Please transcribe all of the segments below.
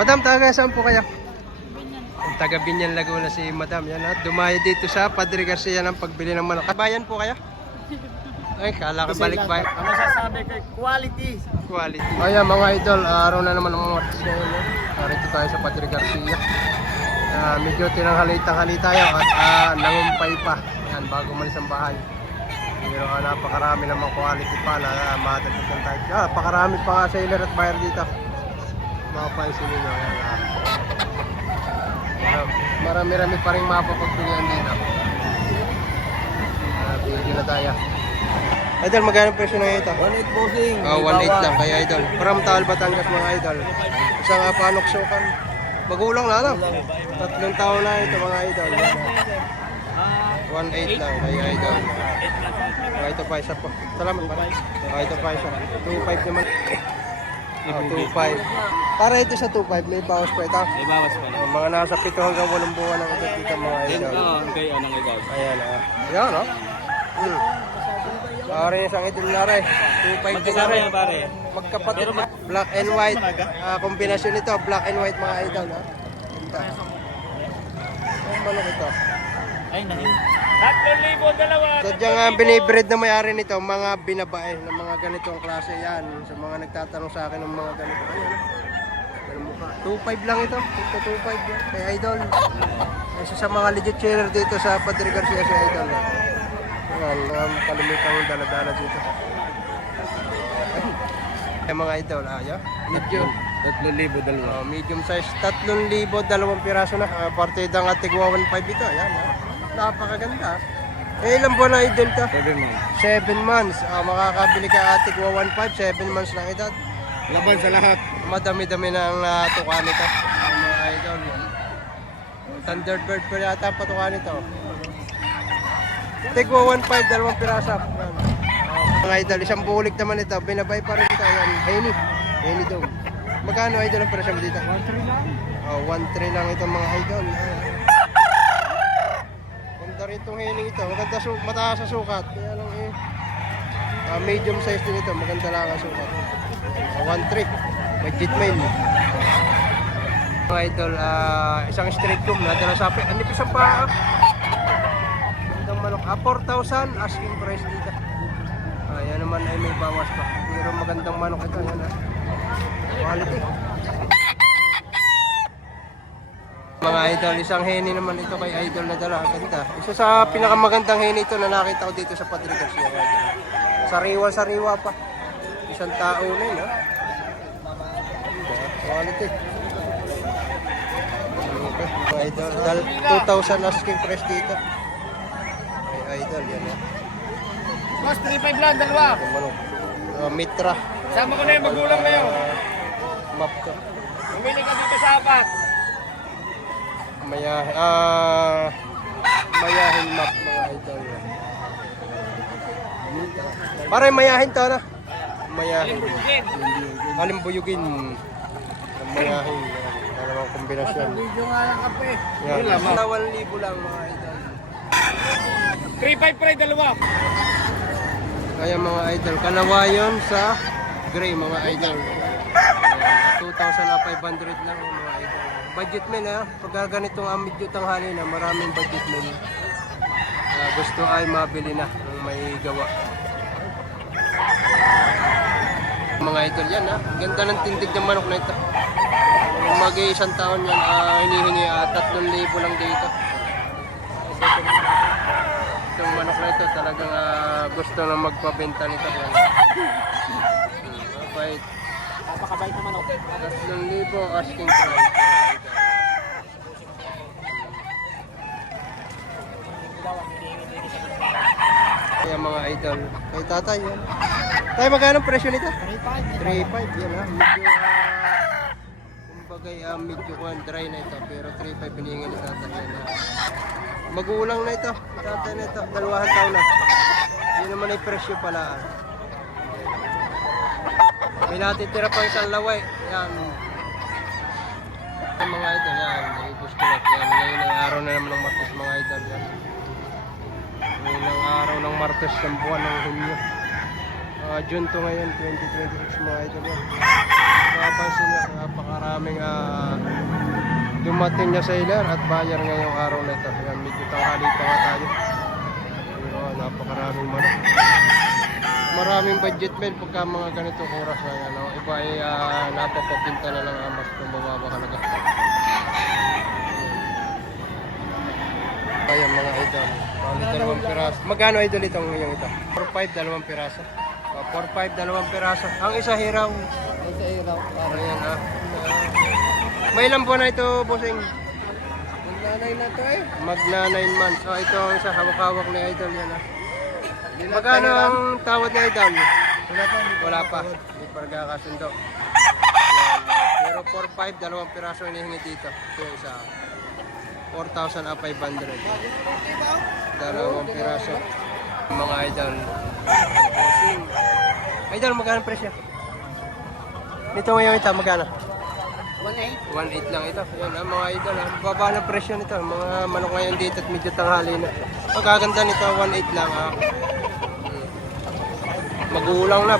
Madam, taga saan po kayo? Taga Binyan, Laguna si Madam. Yan ha. Dumayo dito sa Padre Garcia ng pagbili ng manok. Kabayan po kayo? Ay, kala ka balik bayan. Ang masasabi kay quality. Quality. Ayan mga idol, araw na naman ng mga martes ngayon. Narito tayo sa Padre Garcia. Medyo tinanghali tayo at nangumpay pa. Yan, bago malis ang bahay. Pero napakarami namang quality pa na madagdagan tayo. Napakarami pa nga seller at buyer dito. Makapansin nyo. Marami-rami pa rin mapapagbigyan dito. Bigyan na tayo. Idol, magkano presyo na ito? 1.8 bossing. 1.8 lang kaya idol. From Taal, Batangas mga idol. Isang panoksokan. Magulang na lang. 3 taon na ito mga idol. 1.8 lang kaya idol. Ito pa isa po. Salamat pa. Ito pa isa. 2.5 naman. 2.5. Para ito sa 2.5, may bawas pa ito. May bawas pa na. Mga nasa 7 hanggang 8 buwan ang ugat dito mga idol. Kayo nang ikaw. Ayan Yan o. Pare isang idol na rin. 2.5 din na rin. Magkapatid. Black and white. Kombinasyon ito. Black and white mga idol. Ganda. Ang manok ito. Ay, nahin. 3,000 dalawa. Sadyang binibreed na may-ari nito, mga binabae ng mga ganitong klase yan. Sa mga nagtatanong sa akin ng mga ganito. Ayan. 2.5 lang ito. 2.5 yan. Kay idol. Isa sa mga legit trainer dito sa Padre Garcia si idol. Ayan. Kalimitang dala-dala dito. Ay, mga idol. Medium. 3,000 dalawa. Medium size. 3,000 dalawang piraso na. Partidang at tigwa 1.5 ito. Ayan. Napakaganda. Ilang buwan na idol to? 7 months. 7 months. Makakabili ka atig 1.5, 7 months lang edad. Laban sa lahat. Madami-dami na ang tuka nito. Mga idol. Thunderbird pa yata ang patuka nito. Tigwa 1.5, dalawang pirasa. Mga idol, isang bulik naman ito. Binabay pa rin ito. Ayan, Haini daw. Magkano idol ang pirasa mo dito? 1,300 lang. 1.3 lang ito mga idol. Ganda rin itong hiling ito. Maganda mataas sa sukat. Kaya lang medium size din ito. Maganda lang ang sukat. 1.3. Budget mail. Mga idol, isang straight comb na dala sa akin. Ang nipis ang paa. Magandang manok. 4,000 asking price dito. Yan naman ay may bawas pa. Pero magandang manok ito. Yan quality. Mga idol, isang heni naman ito kay idol na dala. Ganda. Isa sa pinakamagandang heni ito na nakita ko dito sa Padre Garcia. Sariwa pa. Isang tao na yun. Quality. Okay. Mga idol, 2,000 asking price dito. Kay idol, yan Mas 3,500 lang dalawa. Mitra. Sama ko na yung magulang na yun. Map to. Bumili ka dito sa apat. Mayahin map mga idol. Parang mayahin to na. Mayahin. Halimbuyugin. Mayahin. Dalawang kombinasyon. Video nga lang kape. Yan. 2,000 lang mga idol. 3,500 pre dalawa. Kaya mga idol, kanawayon sa gray mga idol. 2,500 lang mga idol. Budget meal pag ganitong medyo tanghali na maraming budget meal. Gusto ay mabili na ng may gawa. Mga idol yan ganda ng tindig ng manok na ito. Mag-iisang taon yan, hinihingi 3,000 lang dito. Itong manok na ito talagang gusto na magpabenta nito. Mabait. Napakabait na manok. 3,000 asking price. Kaya mga idol, kay tatay yan. Tay, magkano presyo nito? 3,500 yan Medyo, kumbaga medyo dry na ito, pero 3,500 hinihingi ni tatay yan Magulang na ito, tatay na ito, 2 taon na. Hindi naman ay presyo pala. May natitira pang isang laway. Yan. Yung mga idol, yan. Naibos ko lang. Yan, ngayon ay araw na naman ng Martes mga idol. Yan. Ngayon ang araw ng Martes ng buwan ng Hunyo. June to ngayon, 2026 mga idol yan. Mapapansin niyo, napakaraming dumating na seller at buyer ngayong araw na ito. Ayan, medyo tanghali pa nga tayo. Pero napakaraming manok. Maraming budget men pagka mga ganitong oras na yan. Iba ay napapapinta na lang mas mababa halaga. Ayan mga idol. Bali, 2 piraso. Magkano idol itong yung ito? 4-5, 2 piraso. 4-5, 2 piraso. Ang isa hiraw. Ito iraw. Ayan may ilan po na ito, bossing? Maglanay na to eh. Magna 9 months. Ito ang isa hawak-hawak ni idol yan Magkano ang tawad ni idol? Wala pa. Hindi pa nagkakasundo. Pero 4-5, 2 piraso hinihingi dito. Ito yung isa. 4,500. 2 piraso. Mga idol. Bossing. Idol, magkano presyo? Dito ngayon ito, magkano? 1.8. 1.8 lang ito. Yan mga idol. Baba ng presyo nito. Mga manok ngayon dito at medyo tanghali na. Magaganda nito, 1.8 lang. Magulang na.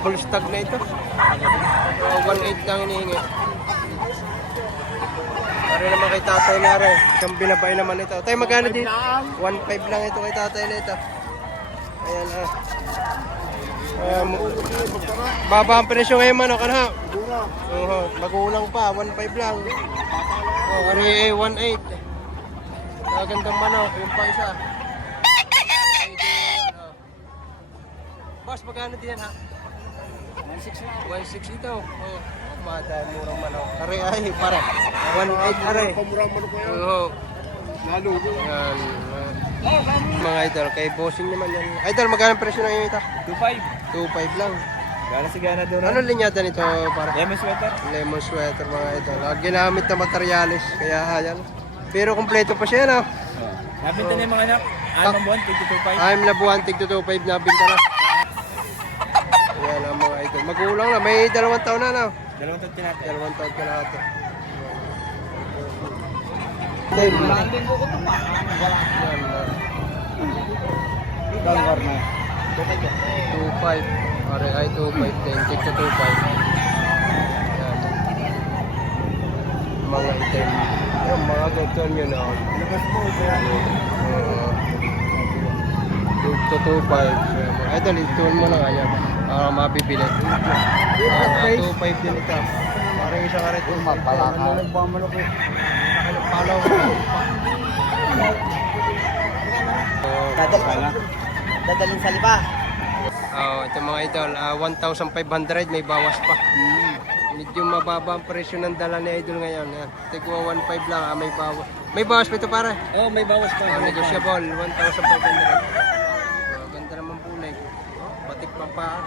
Full stock na ito. 1.8 lang hinihingi. Pare naman kay tatay na rin. Isang binabay naman ito. Tayo magkano dito? 1.5 lang ito kay tatay na ito. Ayan baba ang presyo ngayon manok. Ano? Magulang pa, 1.5 lang. Ari 1.8. Magandang manok, yung pa isa. Boss, magkano din ha? 1.6 na. 1.6 ito. Madahil murang manok. Ari ay, para. 1.8 ari. Pamurang manok ko yan. Lalo. Yan. Mga idol, kay bossing naman yan. Idol, magkano presyo na yun ito? 2.5. 2.5 lang. Gala sigana doon. Ano linyada nito para? Lemon sweater. Lemon sweater mga ito. Ginamit na materialis. Kaya ayan. Pero kompleto pa siya no? Nabinta na yung mga anak. Alam buwan, 2.5. I'm na buwan, tig 2.5 na binta na. Ayan ang mga idol. Magulang na. May 2 taon na no? 2 taon tinatay. 2 taon ka lahat. Maraming ko ito pa. Galwar na. 2.5. Pare ay 2.5 din. Tig 2.5. Ayan. Mga item. Yung mga ganyan yun na. Labas mo. 2.5. Ay, dali, tuon mo na nga yan. Para mabibili. 2.5 din ito. Parang isang karet. Mapalaka. Ano nagpamalok eh. Palaw. Dadalhin sa lipa. Ito mga idol, 1,500 may bawas pa. Medyo mababa ang presyo ng dala ni idol ngayon. Tigwa 1.5 lang, may bawas. May bawas pa ito para. Oh, may bawas pa. Negotiable, 1,500. Ganda naman bulig. Batik pa pa.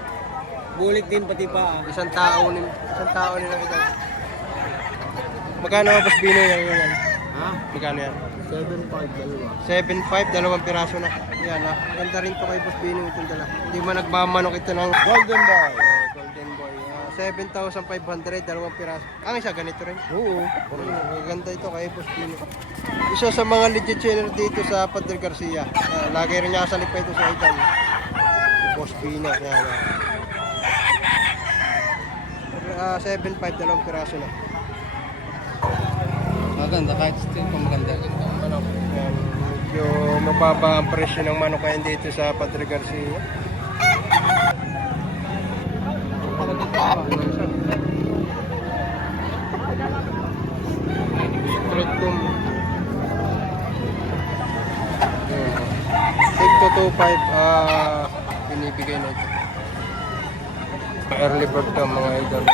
Bulik din pati pa. Isang tao lang ito. Magkano Boss Bino yan? Ha? Magkano yan? 7.5 dalawa. 7.5, 2 piraso na. Yan ganda rin to kay Boss Bino itong dala. Hindi man nagmamanok ito ng Golden boy. Golden Boy. 7,500, 2 piraso. Ang isa ganito rin. Oo. Maganda ito kay Boss Bino. Isa sa mga legit seller dito sa Padre Garcia. Lagi rin niya kasalip pa ito sa itan. Boss Bino. Yan. 7.5, 2 piraso na. Maganda kahit still kung maganda. Manok. Yan. Medyo mababa ang presyo ng manok ngayon dito sa Padre Garcia. Street room. Take to 2.5 binibigay na ito. Early bird ka mga idol.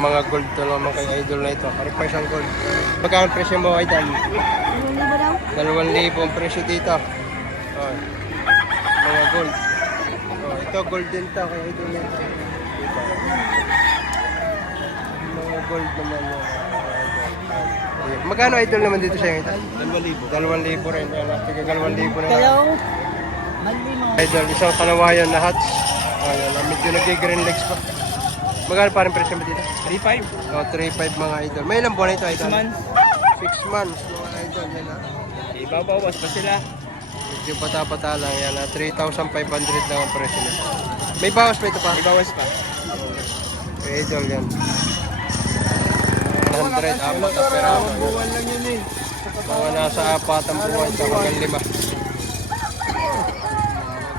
Mga gold to naman kay idol na ito. Pare-pare siyang gold. Magkano ang presyo mo idol? 2,000 ang presyo dito. Oh. Mga gold. Oh, ito golden to kay idol na ito. Dito. Mga gold naman yun. Magkano idol naman dito siya ito? 2,000. 2,000 rin. Yan, tiga 2,000 na lang. Hello. Idol, isang kanawayan na hats. Ayan, medyo nag-green legs pa. Magkano pa rin presyo mo dito? 3.5. Oh, 3.5 mga idol. May ilang buwan ito, 6 idol? months. 6 months mga idol. Yan ha. Ibabawas pa sila. Medyo bata-bata lang yan. 3,500 lang ang presyo nito. May bawas pa ito pa? May bawas pa. Kay Idol yan. 100, apat na peraso. Buwan lang yun eh. Mga nasa 4 ang buwan sa hanggang 5.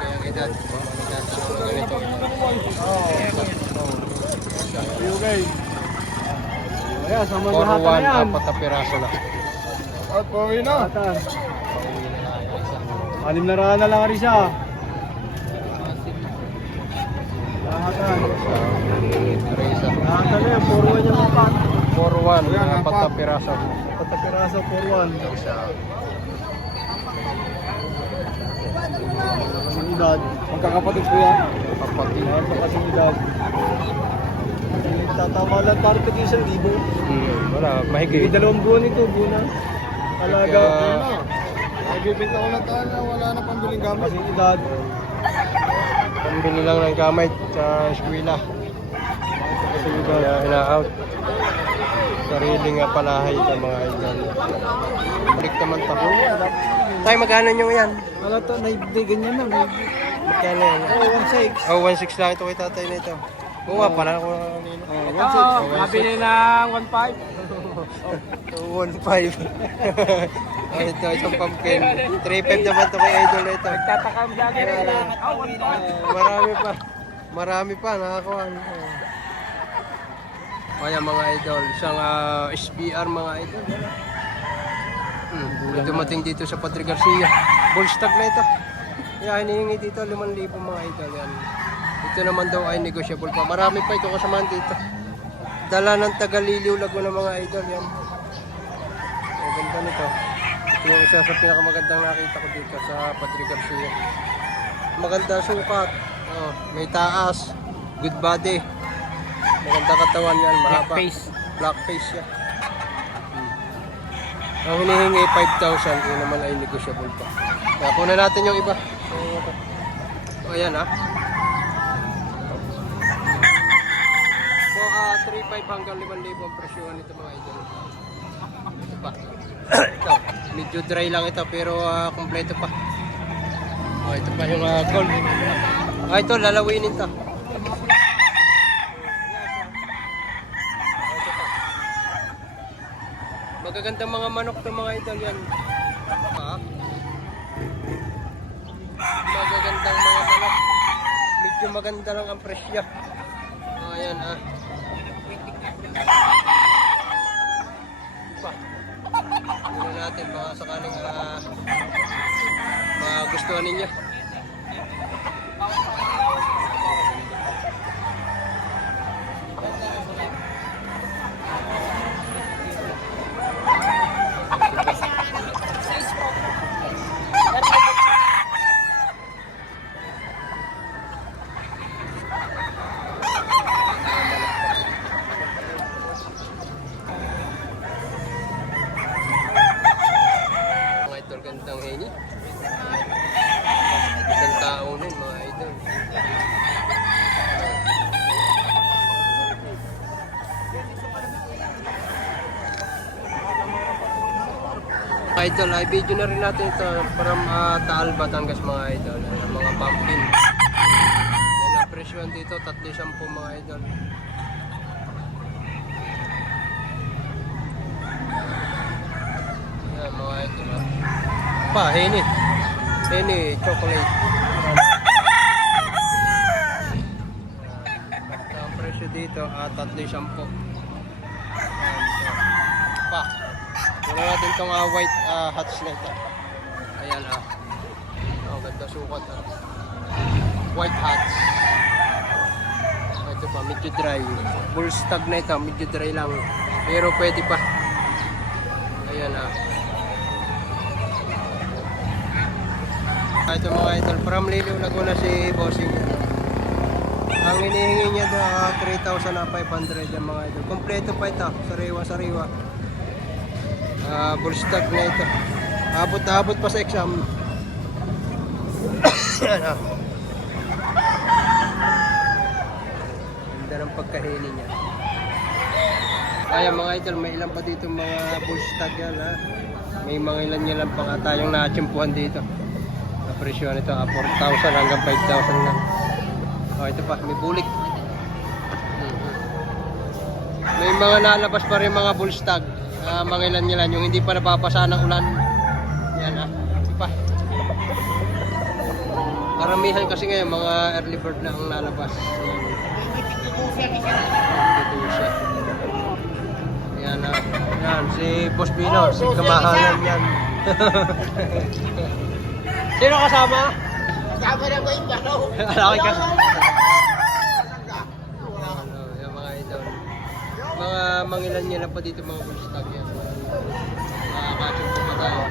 Kaya edad. Ganito. Okay. Ayan, sa mga 4-1, apat na peraso na. At pauwi na. Alim na rana lang rin siya. Lahatan. Lahatan na yan, 4-1 yung mapat. 4-1, apat na peraso. Apat na piraso, 4-1. Kasing edad. Magkakapatid ko yan. Kapatid. Mahal pa kasing edad. Tatama lang parang ito 1,000. Wala, May mahigit. 2 buwan ito, buwan. Talaga. Kaya- Nagbibenta ko na tayo na wala na pambiling gamit. Kasing edad. Pambili lang ng gamit sa eskwela. Kaya ina-out. Sariling palahay ito mga idol. Balik naman to. Tay, magkano nyo yan? Ano to, naibigay ganyan na. Magkano yan? Oh, 1,600. Oh, 1.6 lang ito kay tatay na ito. Oo nga, pala ako kanina. Oh, Ito, 1,600. nabili ng 1,500. 1.5. Oh, ito, isang pumpkin. 3.5 naman ito kay idol na ito. Tatakam dati rin na. Marami pa. Marami pa, nakakuha. Kaya mga idol, isang SBR mga idol. May dumating dito sa Padre Garcia. Bullstag na ito. Kaya hinihingi dito 5,000 mga idol. Yan. Ito naman daw ay negotiable pa. Marami pa ito kasamahan dito. Dala ng Tagaliliw Laguna mga idol. Yan. Ang ganda nito. Ito yung isa sa pinakamagandang nakita ko dito sa Padre Garcia. Maganda sukat. Oh, may taas. Good body. Maganda katawan yan. Mahaba. Black face yan. Ang hinihingi 5,000. Yun naman ay negotiable pa. Kaya kunan natin yung iba. O yan ha. So 3,500 hanggang 5,000 ang presyohan nito mga idol. Ito pa. Ito. Medyo dry lang ito pero kompleto pa. O ito pa yung gold. Ito lalawinin to. Magagandang mga manok to mga idol yan. Magagandang mga manok. Medyo maganda lang ang presyo. Ayan Pa. Ano natin baka sakaling magustuhan ninyo. Gandang heni. Isang tao nun mga idol. Mga idol, ay video na rin natin ito from Taal, Batangas mga idol. Mga pumpkin. Yan ang presyon dito, 3,10 mga idol. Yan mga idol. Pa, heni chocolate. Ang presyo dito 3,10. Pa. Wala natin itong white hats na ito. Ayan ganda sukat white hats. Ito pa, medyo dry. Bull stag na ito, medyo dry lang. Pero pwede pa. Ayan Ito mga idol, from Liliw Laguna si Bossing. Ang hinihingi niya doon 3,500 yung mga idol. Kompleto pa ito, sariwa-sariwa. Bullstag na ito. Abot pa sa exam. Ganda ng pagkahini niya. Kaya mga idol, may ilan pa dito mga bullstag yan ha. May mga ilan lang pa nga tayong natsimpuhan dito. presyo nito, 4,000 hanggang 5,000 lang. Oh, ito pa, may bulik. May mga nalabas pa rin mga bull stag. Mga ilan-ilan, yung hindi pa napapasa ng ulan. Yan ito pa. Karamihan kasi ngayon, mga early bird na ang nalabas. Yan. Yan, si Boss Pino, si kamahalan yan. Sino kasama? Kasama na ba yung galaw? Alaki ka. Yung mga idol. Mga mangilan nila pa dito mga bullstag yan. Mga kachong pumatayo.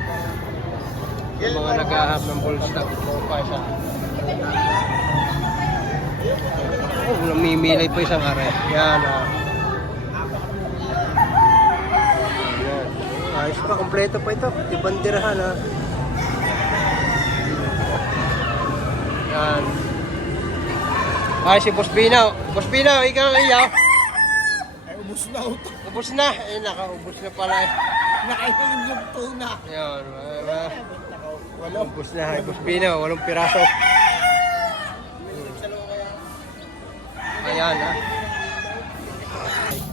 Yung mga nag-ahap ng bullstag. Pa isa. Oh, namimilay pa isang are. Yan ayos pa, kompleto pa ito. Di bandirahan Yan. Ay, si Boss Bino. Boss Bino, ikaw ang iyaw. Ay, ubus na ito. Ubus na. Eh, nakaubos na pala. Nakainom yung tuna. Yan. Ubus na. Ay, Boss Bino, 8 piraso. Ayan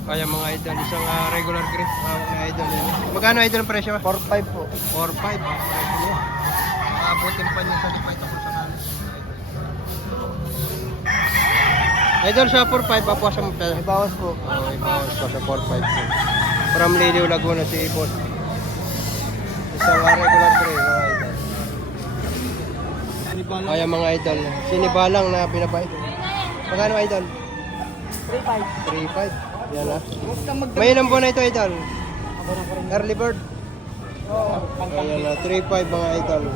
Ayan mga idol, isang regular grip. Mga idol yun. Magkano idol ang presyo? 4-5 po. 4-5. Abutin pa niya sa lipay kung sakali. Idol sa 4-5, bapawasan mo pa. Ibawas po. Ibawas pa sa 4-5 po. From Liliw, Laguna si Boss. Isang regular grip mga idol. Ayan mga idol. Sinibalang na binabay. Magkano idol? 3-5. 3-5. Yan May ilang buwan na ito idol? Early bird? Ayan 3-5 mga idol.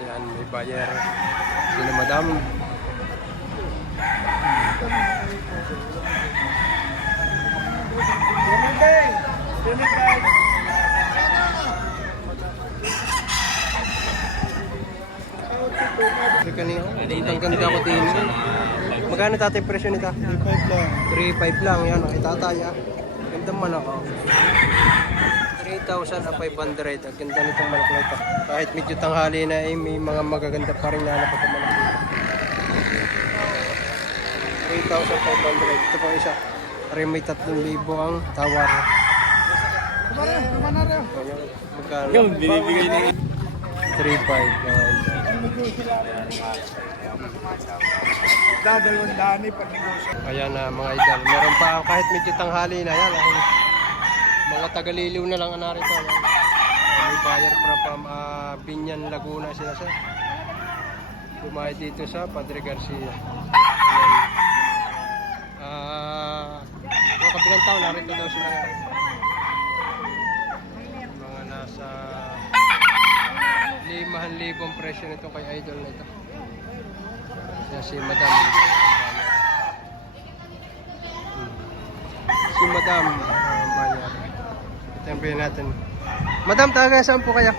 Ayan, may buyer. Sino madam? Kanina, ang ganda ko tingin. Magkano tatay presyo nito? 3-5 lang. 3.5 lang yan, nakitatay Ganda manok 3,500. Ang ganda nitong manok na ito. Kahit medyo tanghali na may mga magaganda pa rin na napapamanok dito. 3,500. Ito po isa. Rin may 3,000 ang tawar. Magkano? Yung binibigay na 3.5. Dadalawang dani pa negosyo. Ayan mga idol. Meron pa kahit medyo tanghali na yan. Mga tagaliliw na lang narito. May buyer from Binyan, Laguna sila sir. Bumahay dito sa Padre Garcia. Yung kabilang taon narito daw sila. Mga nasa 5,000 ang presyo nito kay idol na ito. Si Madam. Si Madam. Temperin natin. Madam, taga saan po kayo?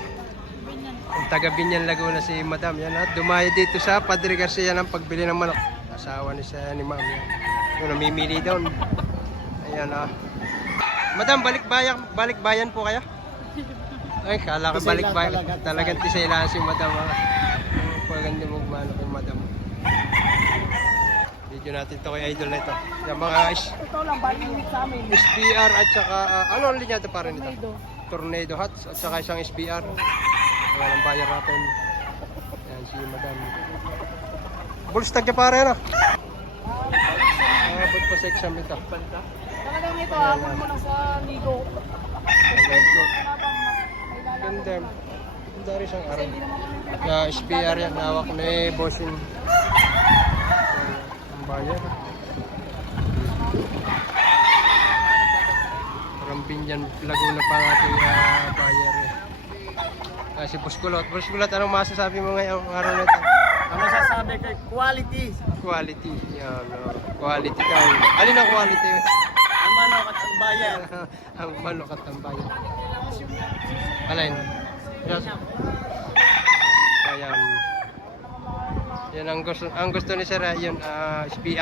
Taga Binyan, Laguna si Madam. Yan dumayo dito sa Padre Garcia ng pagbili ng manok. Asawa ni Ma'am. Yung namimili doon. Ayan Madam, balik bayan po kayo? Ay, kala ko balik bayan. Talagang tisailahan si Madam. Paganda magmano kay Madam. Video natin ito kay idol na ito. Yung mga Ito lang, balik sa amin. SPR at saka ano ang linya ito pa rin ito? Tornado Hats at saka isang SPR. Ayan ang buyer natin. Ayan si Madam. Bullstag niya pare abot pa sa exam ito. Talagang ito, habol mo na sa ligo. Ganda. Ganda rin siyang araw. Na SPR yan, hawak ni Bossing. Ang buyer. Parang Binyan, Laguna pa ang ating buyer. Si Buskulot. Buskulot, anong masasabi mo ngayong araw na ito? Ang masasabi kay quality. Quality. Yan, quality daw. Alin ang quality? Ang manok at ang bayan. Ang manok at ang bayan. Alin? Yes. Ayan. Yan ang gusto ni Sir, yun, SPR.